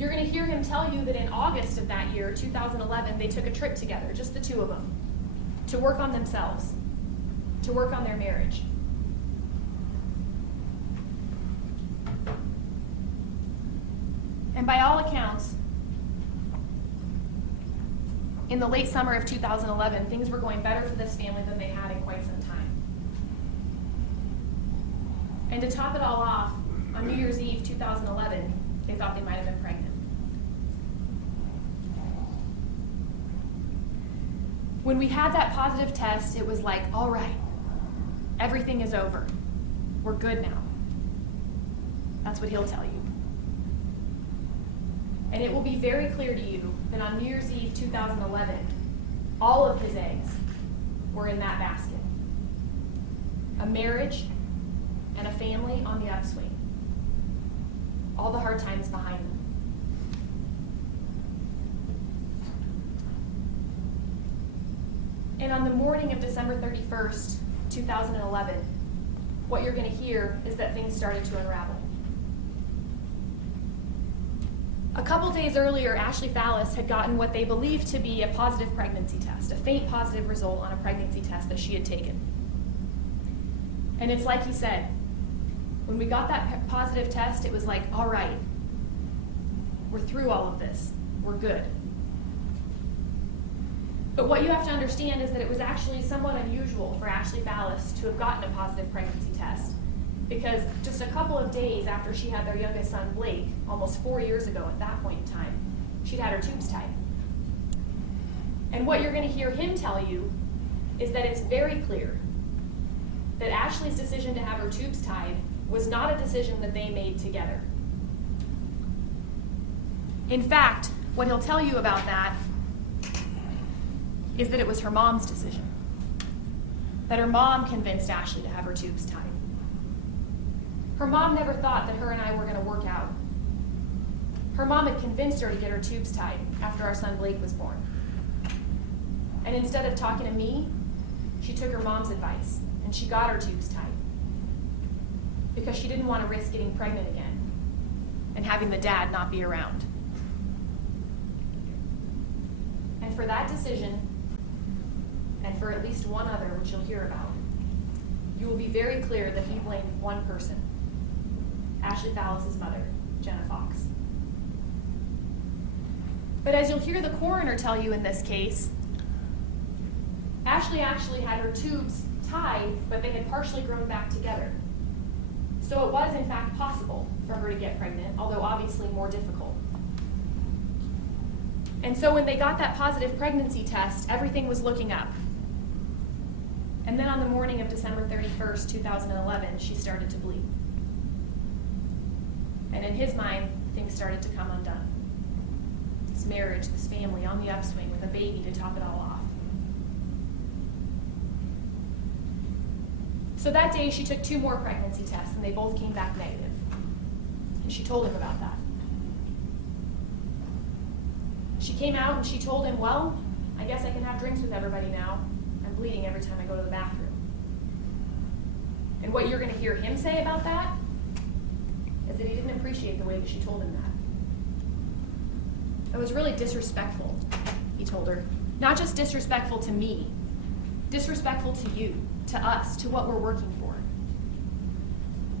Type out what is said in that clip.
You're going to hear him tell you that in August of that year, 2011, they took a trip together, just the two of them, to work on themselves, to work on their marriage. And by all accounts, in the late summer of 2011, things were going better for this family than they had in quite some time. And to top it all off, on New Year's Eve 2011, they thought they might have been pregnant. When we had that positive test, it was like, all right, everything is over. We're good now. That's what he'll tell you. And it will be very clear to you that on New Year's Eve 2011, all of his eggs were in that basket. A marriage and a family on the upswing. All the hard times behind them. And on the morning of December 31st, 2011, what you're going to hear is that things started to unravel. A couple days earlier, Ashley Fallis had gotten what they believed to be a positive pregnancy test, a faint positive result on a pregnancy test that she had taken. And it's like he said, when we got that positive test, it was like, all right, we're through all of this, we're good. But what you have to understand is that it was actually somewhat unusual for Ashley Fallis to have gotten a positive pregnancy test, because just a couple of days after she had their youngest son, Blake, almost 4 years ago at that point in time, she'd had her tubes tied. And what you're going to hear him tell you is that it's very clear that Ashley's decision to have her tubes tied was not a decision that they made together. In fact, what he'll tell you about that is that it was her mom's decision. That her mom convinced Ashley to have her tubes tied. Her mom never thought that her and I were going to work out. Her mom had convinced her to get her tubes tied after our son Blake was born. And instead of talking to me, she took her mom's advice and she got her tubes tied. Because she didn't want to risk getting pregnant again and having the dad not be around. And for that decision, and for at least one other, which you'll hear about, you will be very clear that he blamed one person, Ashley Fallis' mother, Jenna Fox. But as you'll hear the coroner tell you in this case, Ashley actually had her tubes tied, but they had partially grown back together. So it was in fact possible for her to get pregnant, although obviously more difficult. And so when they got that positive pregnancy test, everything was looking up. And then on the morning of December 31st, 2011, she started to bleed. And in his mind, things started to come undone. This marriage, this family on the upswing with a baby to top it all off. So that day she took 2 more pregnancy tests and they both came back negative. And she told him about that. She came out and she told him, well, I guess I can have drinks with everybody now. I'm bleeding every time I go to the bathroom. And what you're going to hear him say about that is that he didn't appreciate the way that she told him that. It was really disrespectful, he told her. Not just disrespectful to me, disrespectful to you, to us, to what we're working